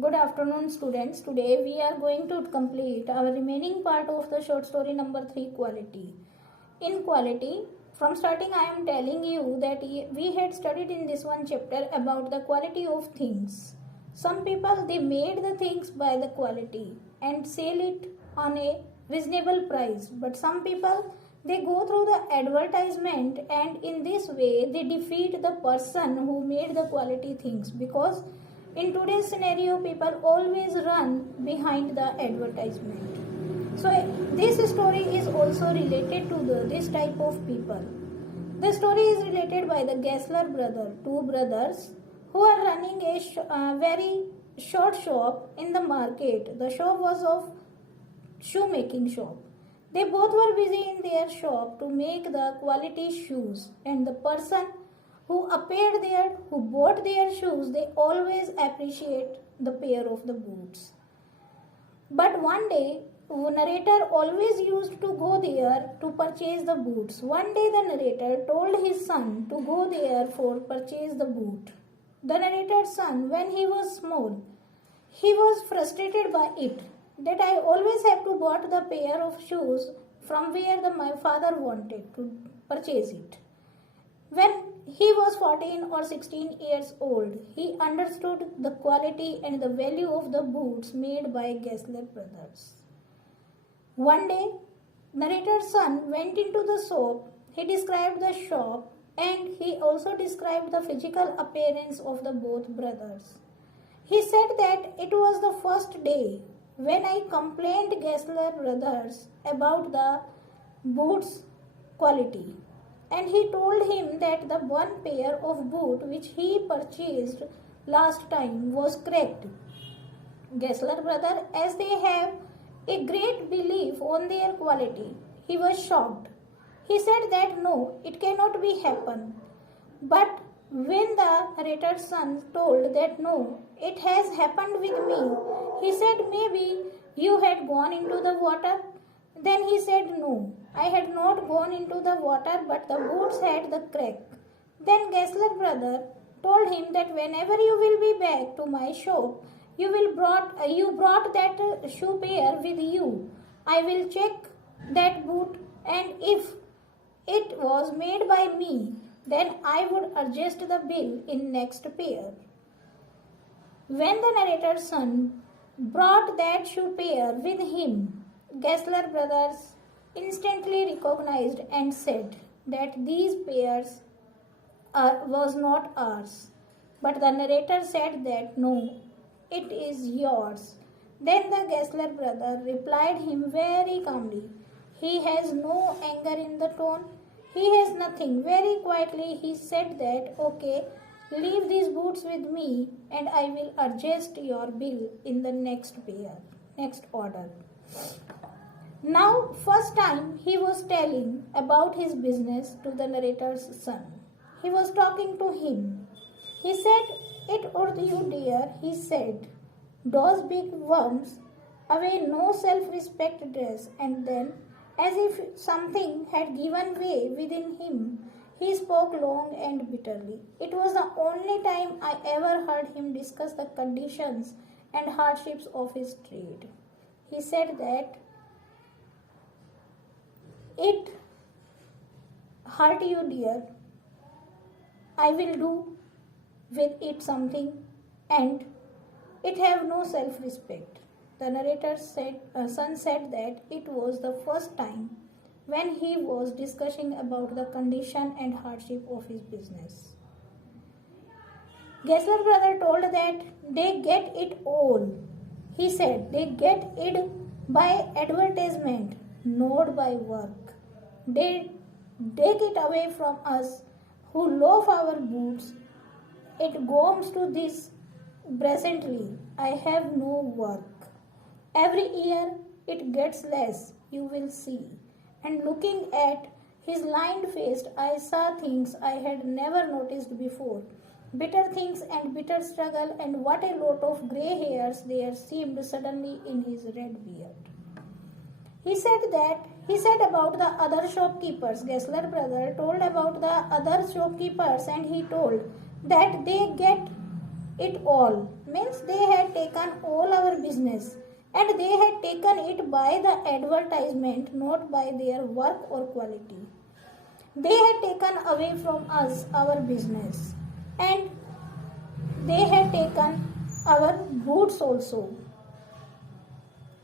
Good afternoon, students. Today we are going to complete our remaining part of the short story number 3, quality. In quality, from starting I am telling you that we had studied in this one chapter about the quality of things. Some people, they made the things by the quality and sell it on a reasonable price. But some people, they go through the advertisement, and in this way they defeat the person who made the quality things, because in today's scenario people always run behind the advertisement. So this story is also related to this type of people. The story is related by the Gessler brother, two brothers who are running a very short shop in the market. The shop was of shoemaking shop. They both were busy in their shop to make the quality shoes, and the person who appeared there, who bought their shoes, they always appreciate the pair of the boots. But one day, narrator always used to go there to purchase the boots. One day the narrator told his son to go there for purchase the boot. The narrator's son, when he was small, he was frustrated by it, that I always have to bought the pair of shoes from where my father wanted to purchase it. When he was 14 or 16 years old, he understood the quality and the value of the boots made by Gessler brothers. One day, narrator's son went into the shop. He described the shop, and he also described the physical appearance of the both brothers. He said that it was the first day when I complained Gessler brothers about the boots quality, and he told him that the one pair of boot which he purchased last time was cracked. Gessler brother, as they have a great belief on their quality, he was shocked. He said that no, it cannot be happen. But when the narrator's son told that no, it has happened with me, he said, maybe you had gone into the water. Then he said, no, I had not gone into the water, but the boots had the crack. Then Gessler brother told him that whenever you will be back to my shop, you brought that shoe pair with you. I will check that boot, and if it was made by me, then I would adjust the bill in next pair. When the narrator's son brought that shoe pair with him, Gessler brothers instantly recognized and said that these pairs was not ours. But the narrator said that no, it is yours. Then the Gessler brother replied him very calmly. He has no anger in the tone. He has nothing. Very quietly he said that, okay, leave these boots with me and I will adjust your bill in the next order. Now, first time he was telling about his business to the narrator's son. He was talking to him. He said, it would you dear, he said, those big worms away no self-respect dress, and then, as if something had given way within him, he spoke long and bitterly. It was the only time I ever heard him discuss the conditions and hardships of his trade. He said that it hurt you, dear. I will do with it something, and it have no self-respect. The narrator's son said that it was the first time when he was discussing about the condition and hardship of his business. Gessler brother told that they get it all. He said they get it by advertisement, not by work. They take it away from us who love our boots. It comes to this presently. I have no work. Every year it gets less, you will see. And looking at his lined face, I saw things I had never noticed before. Bitter things and bitter struggle, and what a lot of grey hairs there seemed suddenly in his red beard. He said about the other shopkeepers. Gessler brother told about the other shopkeepers, and he told that they get it all. Means they had taken all our business, and they had taken it by the advertisement, not by their work or quality. They had taken away from us our business, and they had taken our goods also.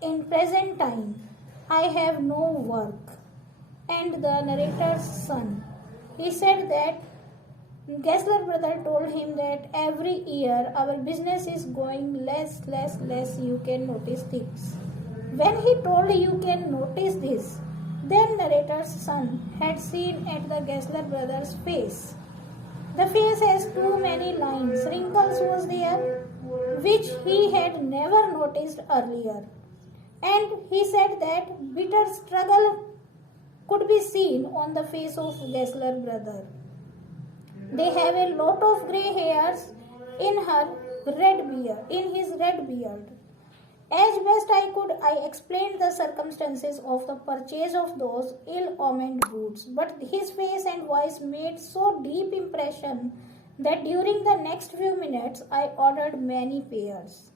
In present time, I have no work. And the narrator's son, he said that Gessler brother told him that every year our business is going less, you can notice things. When he told you can notice this, then narrator's son had seen at the Gessler brother's face. The face has too many lines, wrinkles was there, which he had never noticed earlier. And he said that bitter struggle could be seen on the face of Gessler brother. They have a lot of grey hairs in his red beard. As best I could, I explained the circumstances of the purchase of those ill-omened boots, but his face and voice made so deep impression that during the next few minutes I ordered many pairs.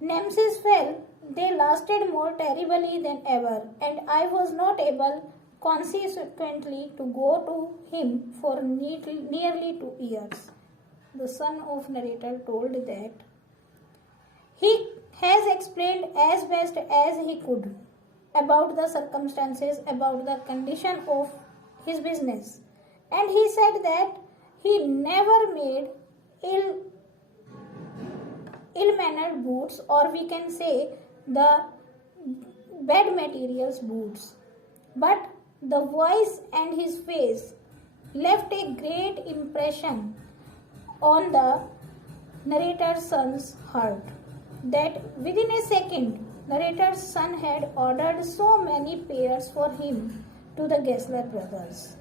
Nemesis fell, they lasted more terribly than ever, and I was not able consequently to go to him for nearly 2 years. The son of narrator told that he has explained as best as he could about the circumstances, about the condition of his business, and he said that he never made ill-mannered boots, or we can say the bad materials boots, but the voice and his face left a great impression on the narrator's son's heart, that within a second narrator's son had ordered so many pairs for him to the Gessler brothers.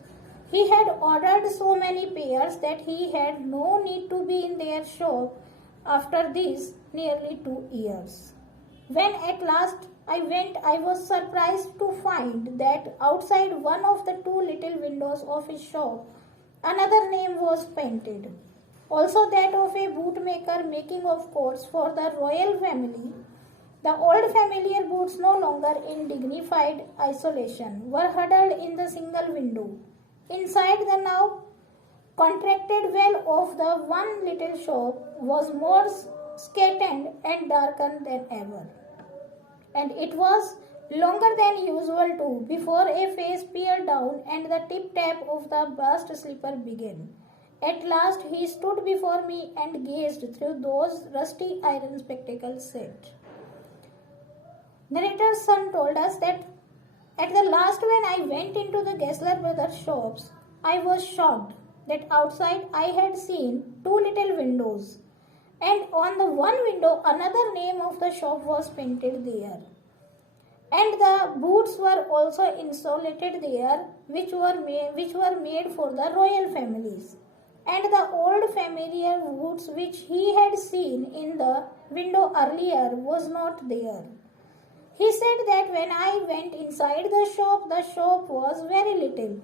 He had ordered so many pairs that he had no need to be in their shop after these nearly 2 years. When at last I went, I was surprised to find that outside one of the 2 little windows of his shop, another name was painted. Also that of a bootmaker making of coats for the royal family. The old familiar boots, no longer in dignified isolation, were huddled in the single window. Inside the now contracted well of the one little shop was more scattered and darkened than ever. And it was longer than usual too, before a face peered down and the tip-tap of the burst slipper began. At last he stood before me and gazed through those rusty iron spectacles set. Narrator's son told us that at the last when I went into the Gessler brothers' shops, I was shocked that outside I had seen 2 little windows, and on the one window another name of the shop was painted there. And the boots were also insulated there, which were made for the royal families. And the old familiar boots which he had seen in the window earlier was not there. He said that when I went inside the shop was very little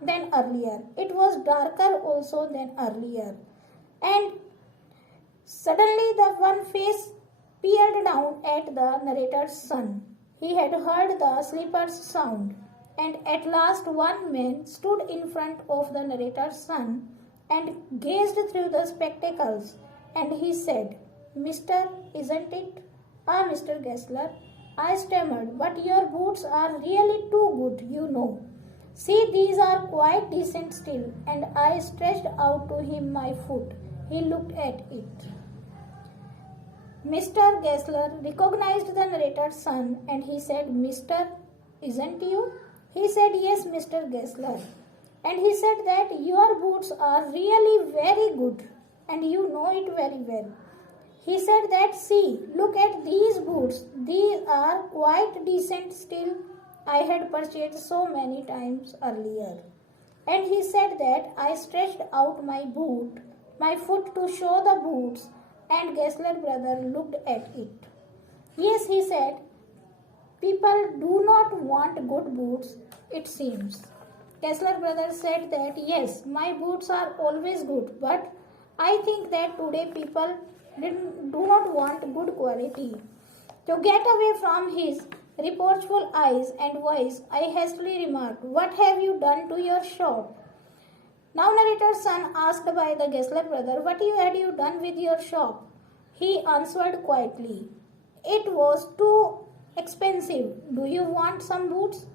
than earlier. It was darker also than earlier. And suddenly the one face peered down at the narrator's son. He had heard the slipper's sound, and at last one man stood in front of the narrator's son and gazed through the spectacles, and he said, "Mister, isn't it?" "Ah, Mr. Gessler," I stammered, "but your boots are really too good, you know. See, these are quite decent still," and I stretched out to him my foot. He looked at it. Mr. Gessler recognized the narrator's son, and he said, "Mister, isn't you?" He said, "Yes, Mr. Gessler." And he said that your boots are really very good, and you know it very well. He said that, "See, look at these boots. These are quite decent still. I had purchased so many times earlier." And he said that I stretched out my foot to show the boots, and Gessler brother looked at it. "Yes," he said, "people do not want good boots, it seems." Gessler brother said that, "Yes, my boots are always good, but I think that today people do not want good quality. To get away from his reproachful eyes and voice, I hastily remarked, "What have you done to your shop?" Now narrator's son asked by the Gessler brother, "What had you done with your shop?" He answered quietly, "It was too expensive. Do you want some boots?"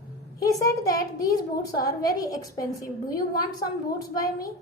He said that these boots are very expensive. Do you want some boots by me?